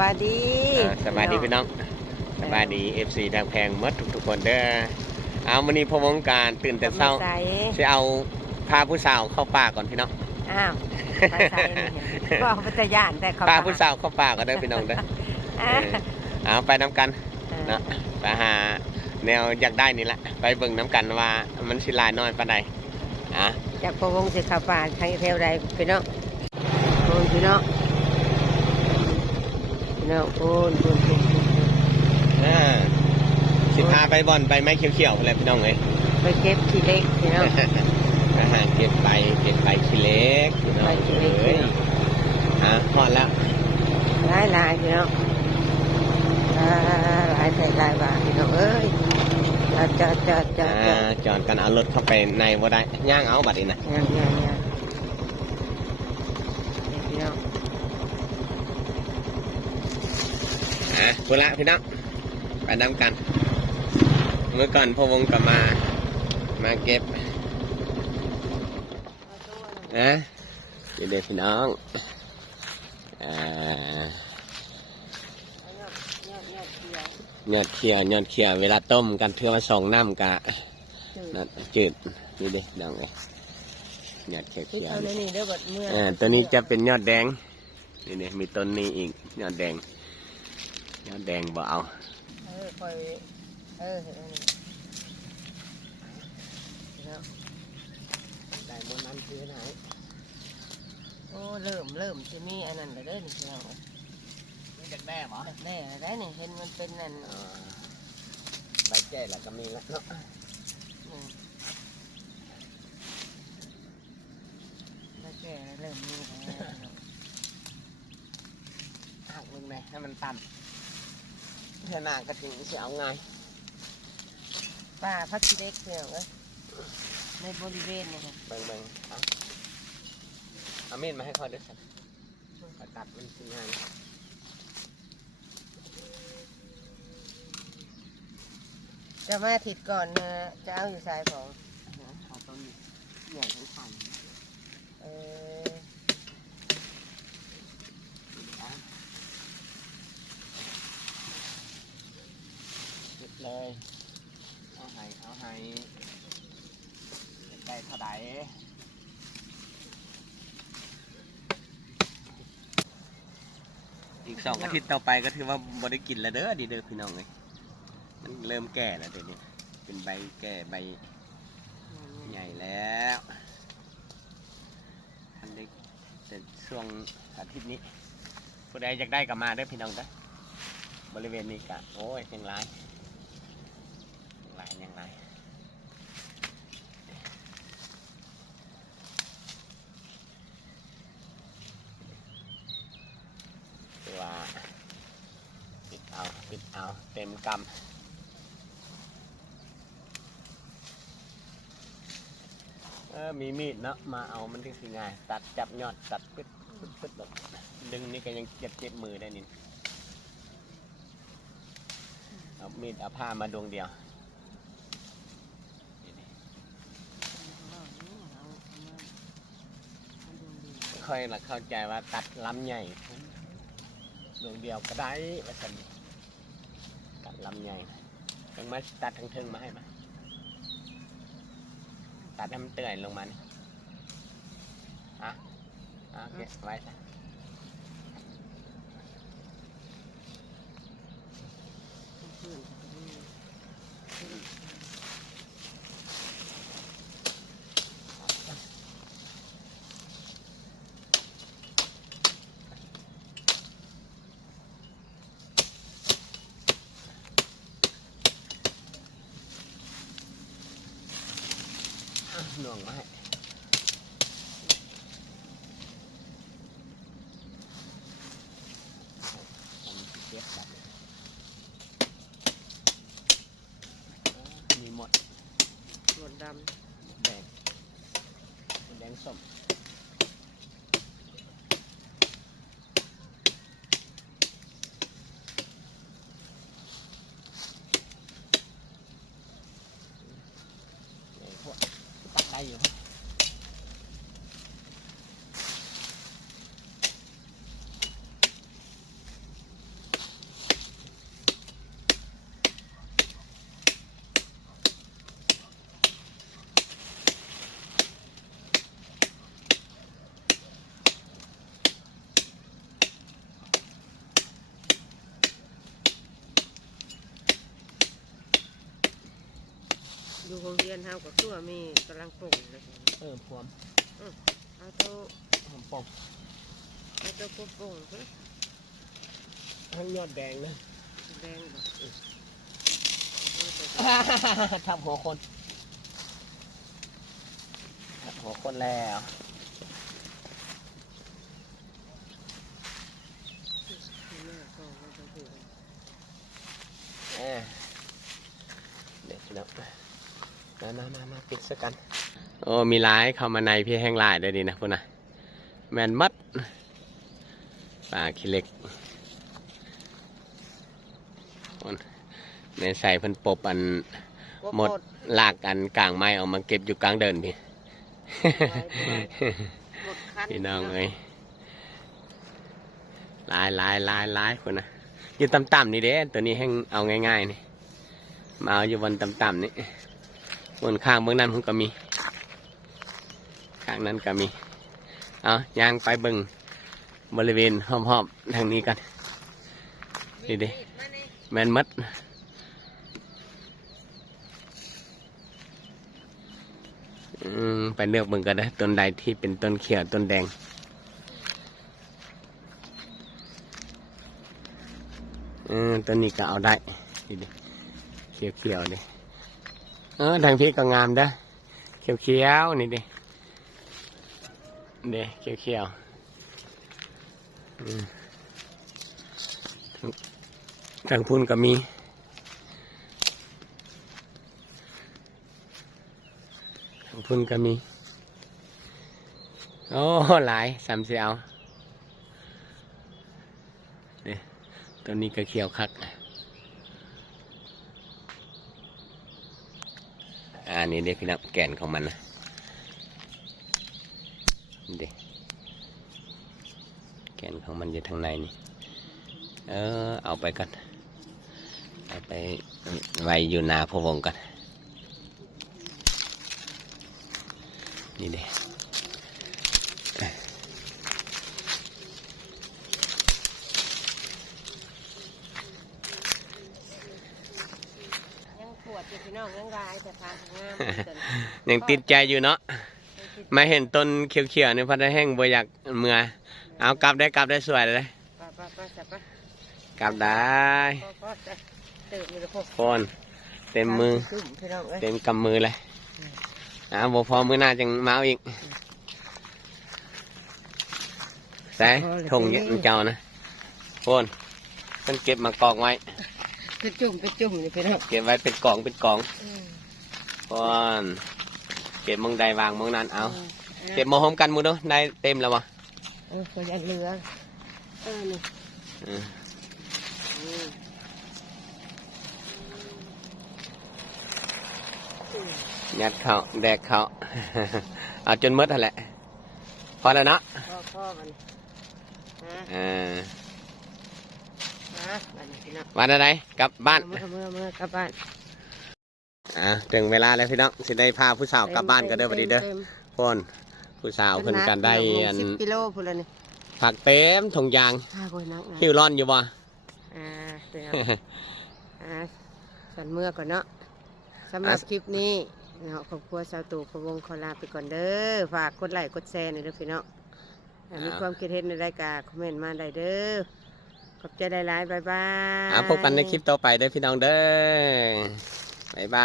บายดีสบายดีพี่น้องสบายดี FC ทางแพงมดทุกคนเด้อเอาวันนี้พวงการตื่นแต่เช้าจะเอาพาผู้สาวเข้าป่าก่อนพี่น้องอ้าวไปใส่นี่บอกพัทยานแต่พาผู้สาวเข้าป่าก็ได้พี่น้องเด้อเอาไปน้ำกันนะไปหาแนวอยากได้นี่แหละไปเบิ่งน้ำกันว่ามันสิลายน้อยปานใดจากพวงสิเข้าป่าทางแถวใดพี่น้องพี่น้องโอนสิพาไปบ่อนไปไม้เขียวๆอะไรพี่น้องเลยไปเก็บขี้เล็กพี่น้องเก็บไปขี้เล็กพี่น้องเลยพอแล้วหลายพี่น้องหลายใส่หลายบาทพี่น้องเอ้ยจอดกันเอารถเข้าไปในบ่ได้ย่างเอาบัดนี้นะย่างพี่น้องพูดละพี่น้องไปนำกันเมื่อก่อนพวงกับมาเก็บเด็กพี่น้องยอดเขียวเวลาต้มกันเทื่อมาส่องน้ำกะจืดนี่เด็กน้องเลยยอดเขียวตัวนี้จะเป็นยอดแดงนี่มีต้นนี้อีกยอดแดงบ่เอาได้หมดนั้นคือไหนโอ้เริ่มจะมีอันนั้นเลยนี่พี่น้องนี่จากแม่หรอแม่ได้นี่เห็นมันเป็นนั่นใบแก่แล้วก็มีแล้วเนาะใบแก่เริ่มมีแล้วหักมึงเลยให้มันตันเท่าหน้ากระถิ่งจะเอาไงป้าพักชีเล็กเดียวในบริเวณนี่ค่ะเบิ่งเอามีดมาให้เขาด้วยสิตัดมันง่ายจะมาถิดก่อนนะจะเอาอยู่สายของเอาต้นใหญ่ทั้งพันเลยเอาให้ได้เท่าไหร่อีก2 อาทิตย์ต่อไปก็ถือว่าบ่ได้กินแล้วเด้อดีเด้อพี่น้องเลยมันเริ่มแก่แล้วเดี๋ยวนี้เป็นใบแก่ใบใหญ่แล้วทันได้แต่ช่วงอาทิตย์นี้ผู้ใดอยากได้ก็มาเด้อพี่น้องเด้อบริเวณนี้กะโอ้ยยังไรว่าปิดเอาเต็มกำมีมีดเนาะมาเอามันถึงสิง่ายตัดจับยอดตัดปึ๊ดแบบดึงนี่ก็ยังเจ็บมือได้นิดเอามีดเอาผ้ามาดวงเดียวค่อยเข้าใจว่าตัดลำใหญ่ดวงเดียวก็ได้ว่าสันตัดลำใหญ่ยังมาตัดทั้งมาให้มาตัดให้มันเตื่อยลงมานี่เก็บไว้ซะหน่วงมาให้มีหมดดำแดงส้มตัดได้อยู่ อยู่โรงเรียนเฮาก็คือว่ามีกำลังปลูกเลยพวมเอาตัวหอมปอมเอาตัวปลูกเพิ่นทั้งยอดแดงนะแดงบ่ทับหัวคนแล้วเด็กเนาะมาปิดซะกันโอ้มีหลายเข้ามาในพี่แห้งหลายได้ดีนะพุ่นนะแมนมัดปลาขี้เล็กในใส่เพิ่นปบอันหมดลากอันกลางไม้ออกมาเก็บอยู่กลางเดินพี่พี่น้องเอ้ยลายคนนะอยู่ต่ำๆนี่เด้ตัวนี้ให้เอาง่ายๆนี่มาเอาอยู่บนต่ำๆนี่บนข้างเบื้องนั้นผมก็มีข้างนั้นก็มีเอาย่างไปเบิ่งบริเวณห้อมๆทางนี้กันนี่เด้แมนมัดไปเลือกเบิ่งกันนะต้นใดที่เป็นต้นเขียวต้นแดงต้นนี้ก็เอาได้ดิเขียวดิทางพี่ก็งามเด้อเขียวนี่ดิเขียวทางพุ่นก็มีพุ่นก็มีโอ้หลายสามเสียวเนี่ยตัวนี้ก็เขียวคักนี่เด็กพี่นับแก่นของมันนะเด็กแก่นของมันอยู่ทางในนี่เอาไปกันเอาไปไว้อยู่นาพะวงกันนี่เด้ยังปวดอยู่พี่น้องยังรายแต่ทางงาม ยังติดใจอยู่เนาะมาเห็นต้นเขียวๆในพัดแห้งบ่อยากเมื่อเอากลับได้สวยเลยกลับได้คนเต็มมือเต็มกำมือเลยบ่พอมือหน้าจังมาอีกใส่ทงเจ้านะคนมันเก็บมากองไว้เป็นจุ่มนี่พี่น้องเก็บไว้เป็นกองคนเก็บมองใดวางมองนั้นเอาเก็บมาหอมกันมือเนาะได้เต็มแล้ววะก็ยันเหลือนี่ยัดเขาแดกเขาเอาจนมืดนั่นแหละพอแล้วเนาะพ่อมันวันอะไรกลับบ้านเมื่อกลับบ้านถึงเวลาแล้วพี่น้องสิได้พาผู้สาวกลับบ้านกันเด้อวันนี้เด้อพ่นผู้สาวเพิ่นกันได้10 กิโลพุ่นละนี่ผักเต็มถุงยางหิวร้อนอยู่บ่สันเมื่อก่อนเนาะสำหรับคลิปนี้เนาะครอบครัวสาวตู่พะวงขอลาไปก่อนเด้อฝากกดไลค์กดแชร์หน่อยเด้อพี่น้องมีความคิดเห็นในรายการคอมเมนต์มาได้เด้อขอบใจหลายๆบ๊ายบายพบกันในคลิปต่อไปเด้อพี่น้องเด้อบ๊ายบาย